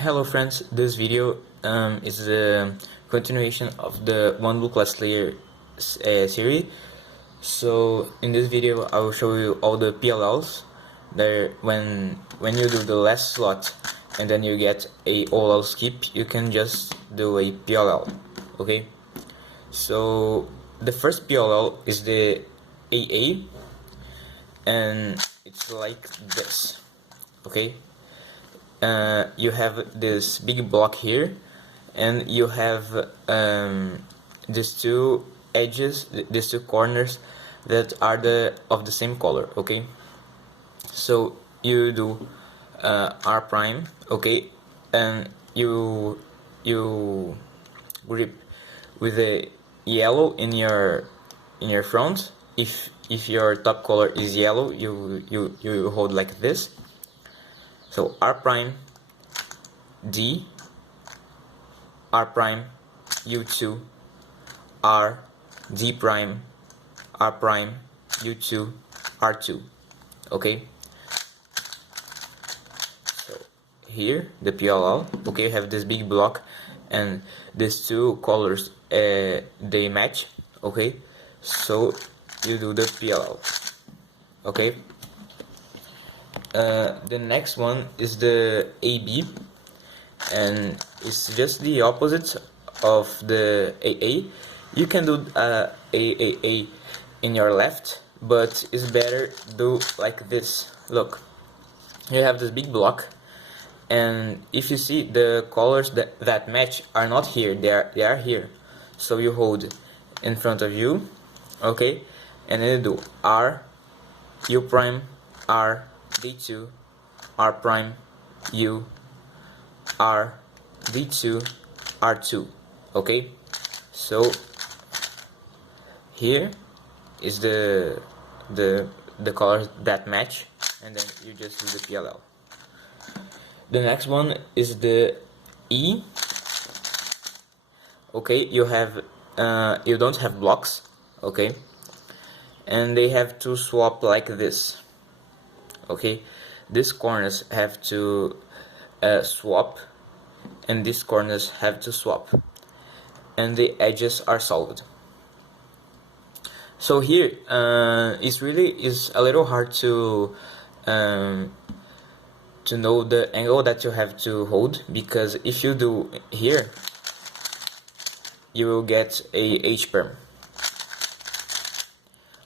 Hello friends, this video is a continuation of the one blue class layer series. So in this video I will show you all the PLLs there. When you do the last slot and then you get a OLL skip, you can just do a PLL. Okay, so the first PLL is the AA, and it's like this. Okay, you have this big block here, and you have these two edges, these two corners that are of the same color. Okay, so you do R prime. Okay, and you grip with the yellow in your front. If your top color is yellow, you hold like this. So R prime D, R prime U2, R D prime, R prime U2, R2. Okay, so here the PLL. Okay, you have this big block and these two colors they match. Okay, so you do the PLL. Okay, the next one is the AB, and it's just the opposite of the AA. You can do AAA in your left, but it's better do like this. Look, you have this big block, and if you see, the colors that match are not here, they are here. So you hold in front of you, okay, and then you do R U prime R D2 R prime U R D2 R2. Okay, so here is the colors that match, and then you just do the PLL. The next one is the E. Okay, you have you don't have blocks. Okay, and they have to swap like this. Okay, these corners have to swap, and these corners have to swap, and the edges are solved. So here it's really is a little hard to know the angle that you have to hold, because if you do here, you will get a H perm.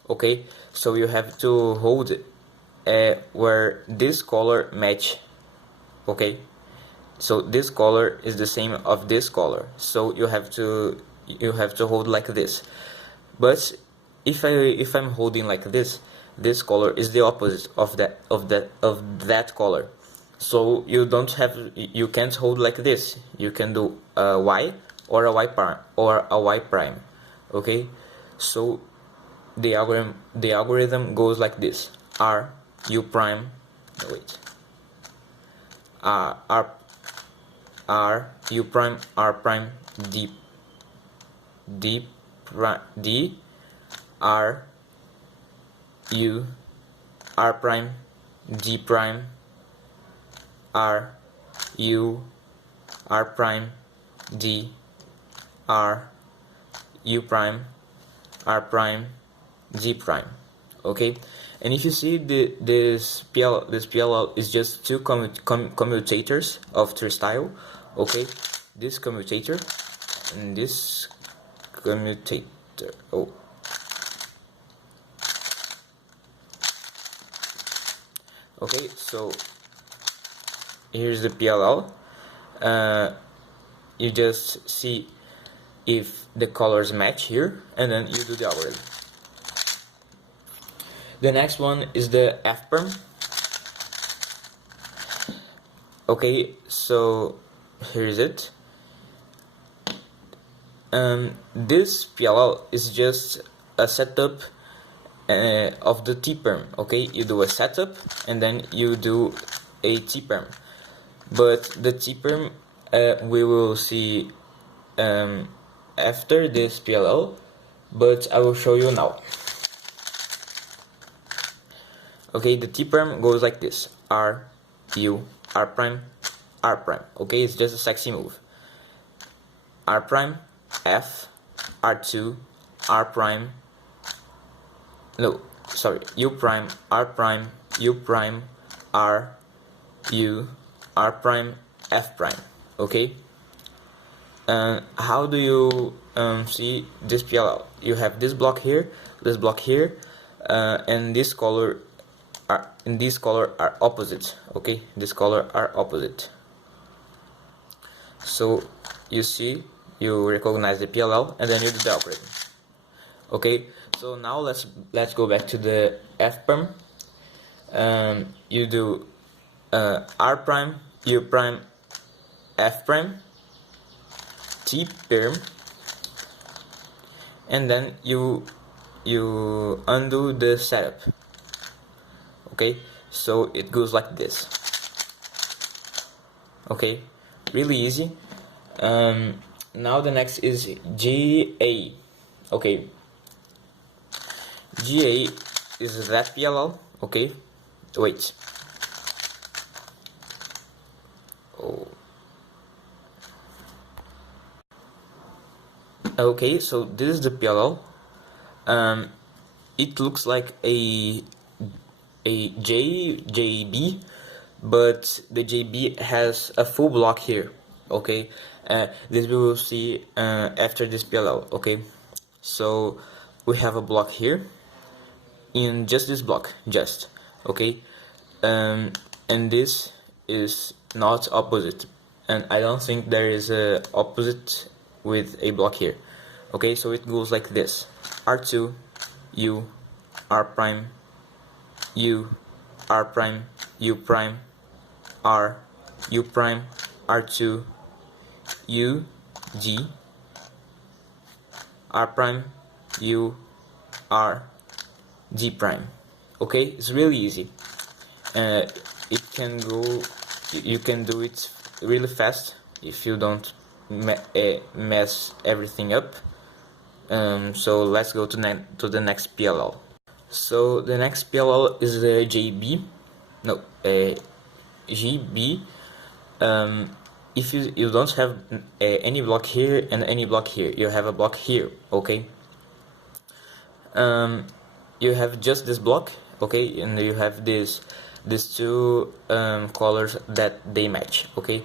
Okay, so you have to hold where this color match. Okay, so this color is the same of this color, so you have to hold like this. But if I'm holding like this color is the opposite of that color, so you can't hold like this. You can do a Y or a Y prime. Okay, so the algorithm goes like this: R U prime, wait, R U prime R prime D R U R prime D prime R U R prime D R U prime R prime D prime. Okay, and if you see this PLL is just two commutators of tristle. Okay, this commutator and this commutator. Oh, okay, so here's the PLL. You just see if the colors match here, and then you do the algorithm. The next one is the F perm. Okay, so here is it. This PLL is just a setup of the T perm. Okay, you do a setup and then you do a T perm, but the T perm we will see after this PLL, but I will show you now. Okay, the T perm goes like this: R U R prime R prime. Okay, it's just a sexy move. R prime, F, R2, R prime, no, sorry, U prime, R prime, U prime, R, U, R prime, F prime. Okay. How do you see this PLL? You have this block here, and this color are opposite. Okay, this color are opposite. So you see, you recognize the PLL, and then you do the algorithm. Okay, so now let's go back to the F perm. You do R prime, U prime, F prime, T perm, and then you undo the setup. Okay, so it goes like this. Okay, really easy. Now the next is GA. Okay, GA is that PLL. Okay, wait. Oh. Okay, so this is the PLL. It looks like a JB, but the JB has a full block here. Okay, this we will see after this PLL. Okay, so we have a block here in just this block, okay, and this is not opposite, and I don't think there is a opposite with a block here. Okay, so it goes like this: R2, U, R prime, U, R prime, U prime, R, U prime, R2, U, G, R prime, U, R, G prime. Okay, it's really easy. It can go, you can do it really fast if you don't mess everything up. So let's go to the next PLL. So the next PLL is the GB, no, GB. If you don't have any block here and any block here, you have a block here. Okay. You have just this block, okay, and you have these two colors that they match. Okay,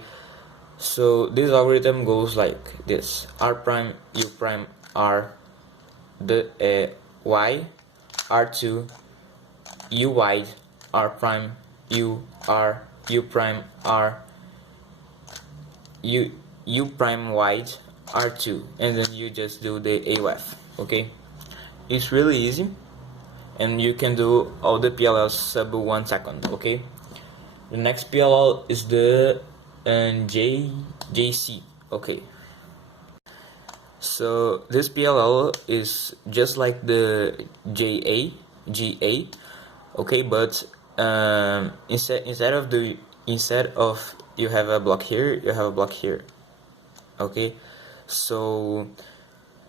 so this algorithm goes like this: R prime, U prime, R, the Y, R2, U wide, R prime, U, R, U prime, R, U prime wide, R2, and then you just do the AOF. Okay, it's really easy, and you can do all the PLLs sub 1 second. Okay, the next PLL is the JC. Okay, so this PLL is just like the GA. Okay, but instead of you have a block here, you have a block here. Okay, so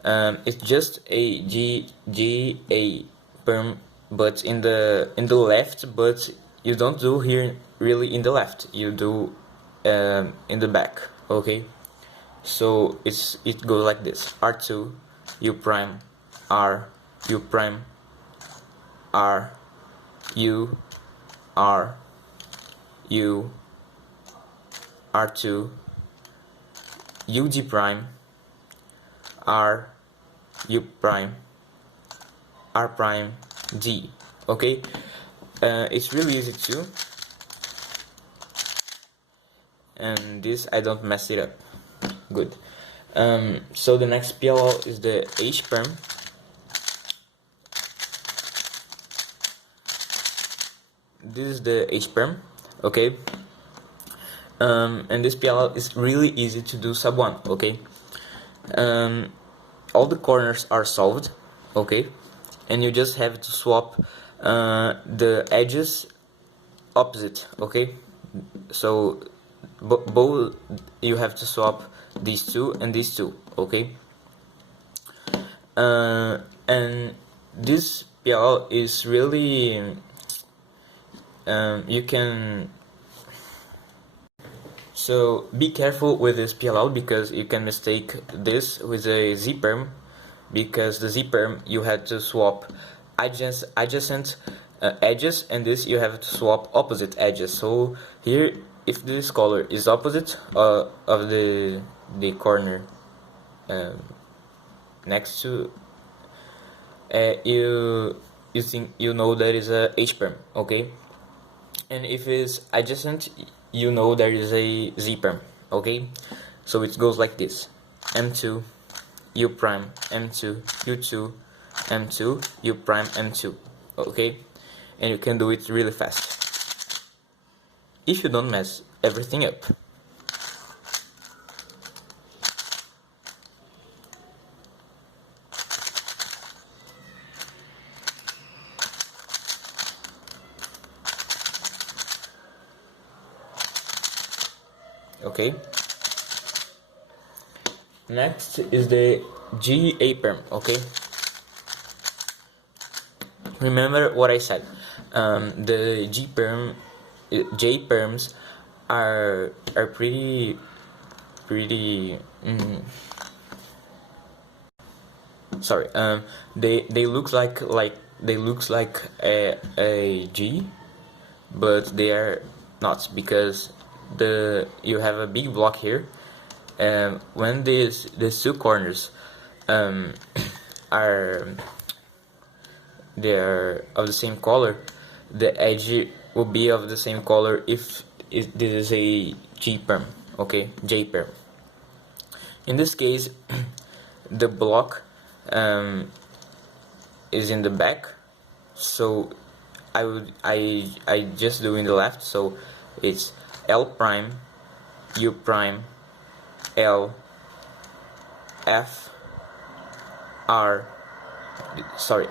it's just a GA perm, but in the left, but you don't do here really in the left, you do in the back. Okay, so it goes like this: R2, U prime, R, U prime, R, U, R, U, R2, UG prime, R, U prime, R prime, G. Okay, it's really easy too, and this I don't mess it up. Good. So the next PLL is the H perm. This is the H perm. Okay. And this PLL is really easy to do sub 1. Okay. All the corners are solved. Okay, and you just have to swap the edges opposite. Okay, so both you have to swap these two and these two. Okay, and this PLL is really you can So be careful with this PLL because you can mistake this with a Z-perm, because the Z-perm you had to swap adjacent edges, and this you have to swap opposite edges. So here, if this color is opposite of the corner next to, you think you know that is a H-perm, okay? And if it's adjacent, you know there is a Z-perm, okay? So it goes like this: M2, U prime, M2, U2, M2, U prime, M2, okay? And you can do it really fast if you don't mess everything up. Okay. Next is the GA perm. Okay. Remember what I said. The J perms are pretty. Sorry. They look like a G, but they are not, because you have a big block here. When these two corners are of the same color, the edge will be of the same color if this is a G perm, okay, J perm. In this case, the block is in the back, so I just do in the left. So it's L prime, U prime, L, F, R, sorry,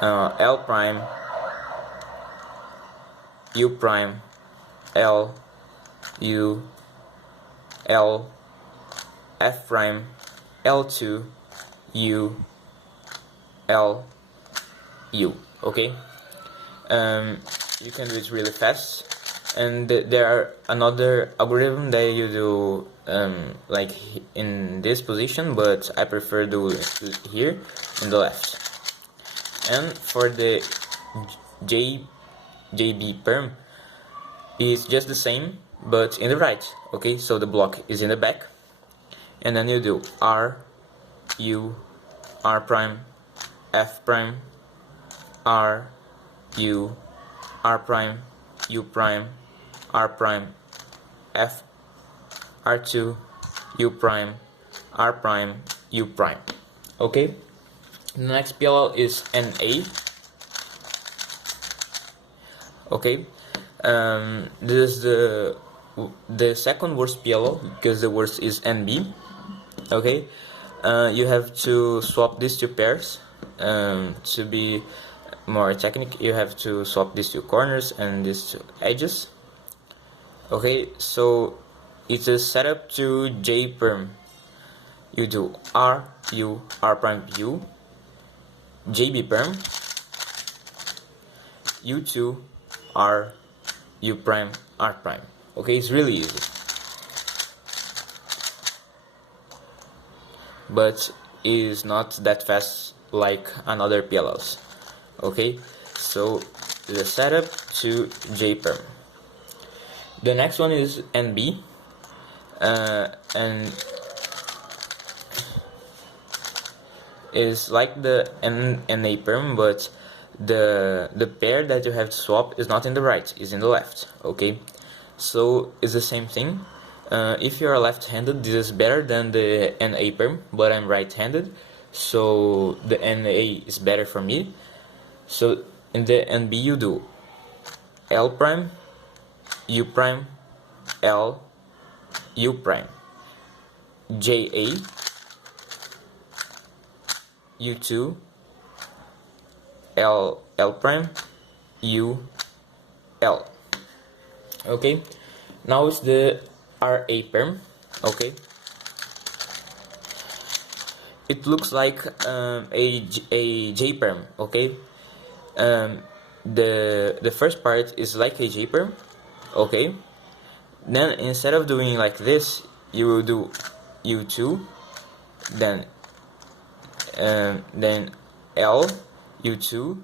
L prime, U prime, L, U, L, F prime, L2, U, L, U, okay? You can do it really fast. And there are another algorithm that you do like in this position, but I prefer do here in the left. And for the JB perm, it's just the same, but in the right. Okay, so the block is in the back, and then you do R, U, R prime, F prime, R, U, R prime, U prime, R prime, F, R2, U prime, R prime, U prime. Okay? The next PLL is NA. Okay? This is the second worst PLL, because the worst is NB. Okay? You have to swap these two pairs. To be more technical, you have to swap these two corners and these two edges. Okay, so it's a setup to J perm. You do R, U, R prime, U, JB perm, U2, R, U prime, R prime. Okay, it's really easy, but is not that fast like another PLLs. Okay, so the setup to J perm. The next one is NB, and is like the NA perm, but the pair that you have to swap is not in the right, is in the left. Okay, so it's the same thing. If you are left-handed, this is better than the NA perm, but I'm right-handed, so the NA is better for me. So in the NB you do L prime, U prime, L, U prime, JA, U2, L, L prime, U, L. Okay, now it's the RA perm. Okay, it looks like a J perm. Okay, the first part is like a J perm. Okay, Then instead of doing like this, you will do U2, then L, U2,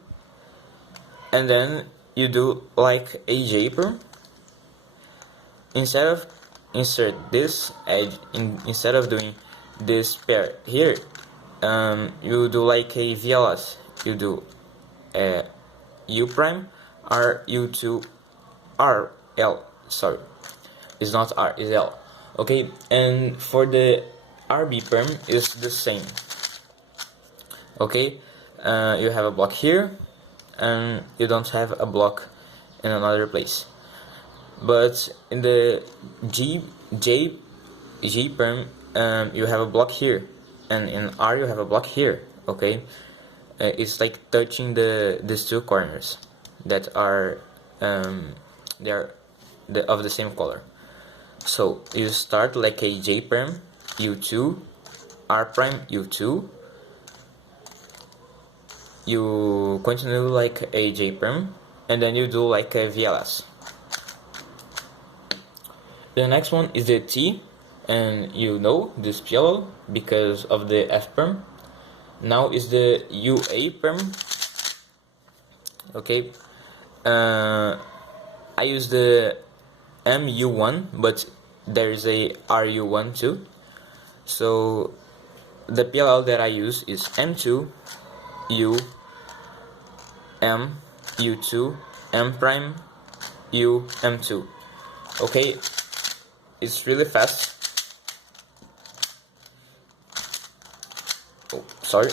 and then you do like a J-perm. Instead of insert this edge, instead of doing this pair here, you do like a VLS. You do U prime R U2 R L. Sorry, it's not R, it's L. Okay, and for the RB perm is the same. Okay, you have a block here, and you don't have a block in another place. But in the G perm, you have a block here, and in R you have a block here. Okay, it's like touching these two corners that are they are of the same color. So you start like a J perm, U2, R prime, U2. You continue like a J perm, and then you do like a VLS. The next one is the T, and you know this PLL because of the F perm. Now is the UA perm. Okay, I use the MU1, but there is a RU1 too. So the PLL that I use is M2, U, M, U2, M prime, U, M2. Okay, it's really fast. Oh, sorry.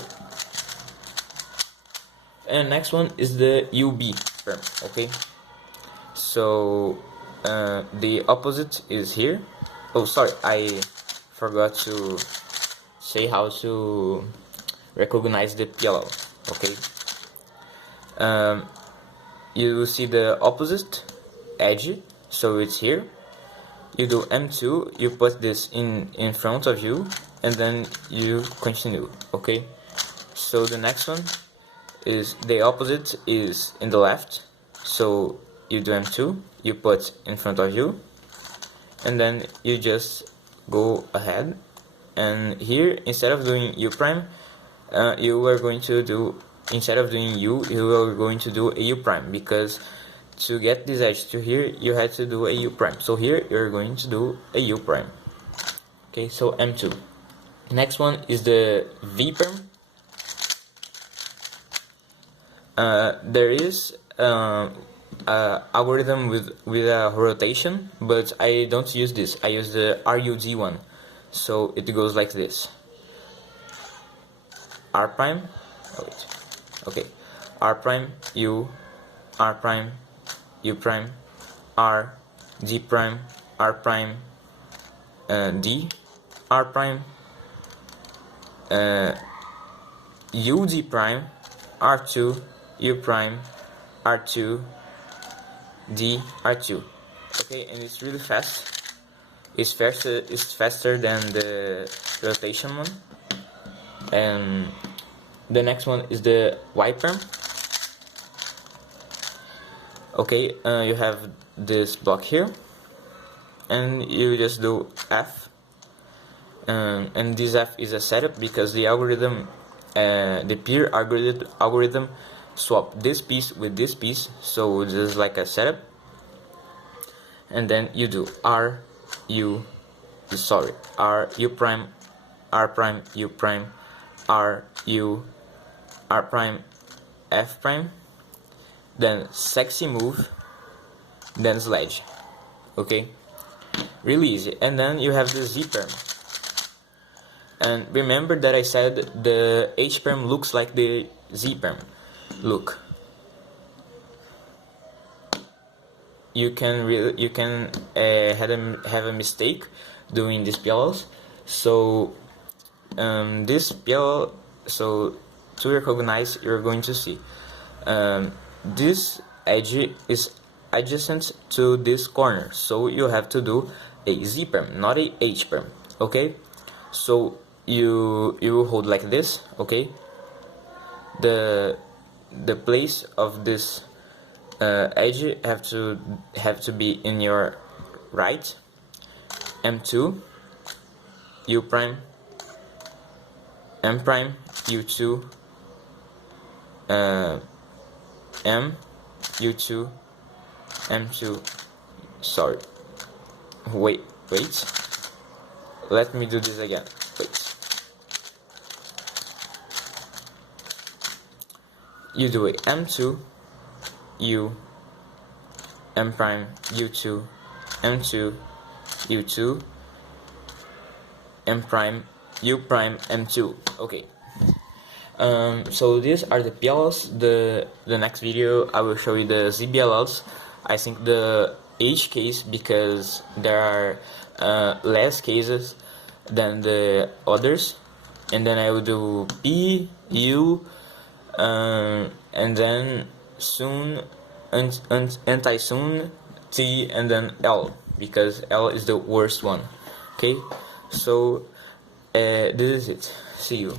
And next one is the UB perm. Okay, so the opposite is here. Oh, sorry, I forgot to say how to recognize the PLL. Okay, you see the opposite edge, so it's here. You do M2, you put this in front of you, and then you continue. Okay, so the next one is the opposite is in the left, so you do M2, you put in front of you, and then you just go ahead, and here instead of doing U prime, you are going to do, instead of doing U, you are going to do a U prime, because to get this edge to here, you had to do a U prime. So here you're going to do a U prime. Okay, so M2. Next one is the V perm. There is algorithm with a rotation, but I don't use this. I use the RUD one. So it goes like this. R prime. Oh wait. Okay. R prime U, R prime U prime, R, D prime, R prime, D, R prime, U D prime, R2, U prime, R2, D, R2. Okay, and it's really fast. It's faster than the rotation one. And the next one is the Y perm. Okay, you have this block here, and you just do F, and this F is a setup because the algorithm, the peer algorithm swap this piece with this piece, so this is like a setup. And then you do R U prime, R prime, U prime, R U, R prime, F prime, then sexy move, then sledge. Okay, really easy. And then you have the Z perm. And remember that I said the H perm looks like the Z perm. Look, you can have a mistake doing these PLLs. So this PLL, so to recognize, you're going to see this edge is adjacent to this corner, so you have to do a Z perm, not a H perm. Okay, so you hold like this. Okay, the place of this edge have to be in your right, M2, U prime, M prime, U2, M, U2, M2, sorry, wait, let me do this again, wait. You do it, M2, U, M prime, U2, M2, U2, M prime, U prime, M2, okay. So these are the PLLs. The next video I will show you the ZBLLs. I think the H case, because there are less cases than the others, and then I will do P, U, and then soon, anti-soon, T, and then L, because L is the worst one. Okay, so this is it. See you.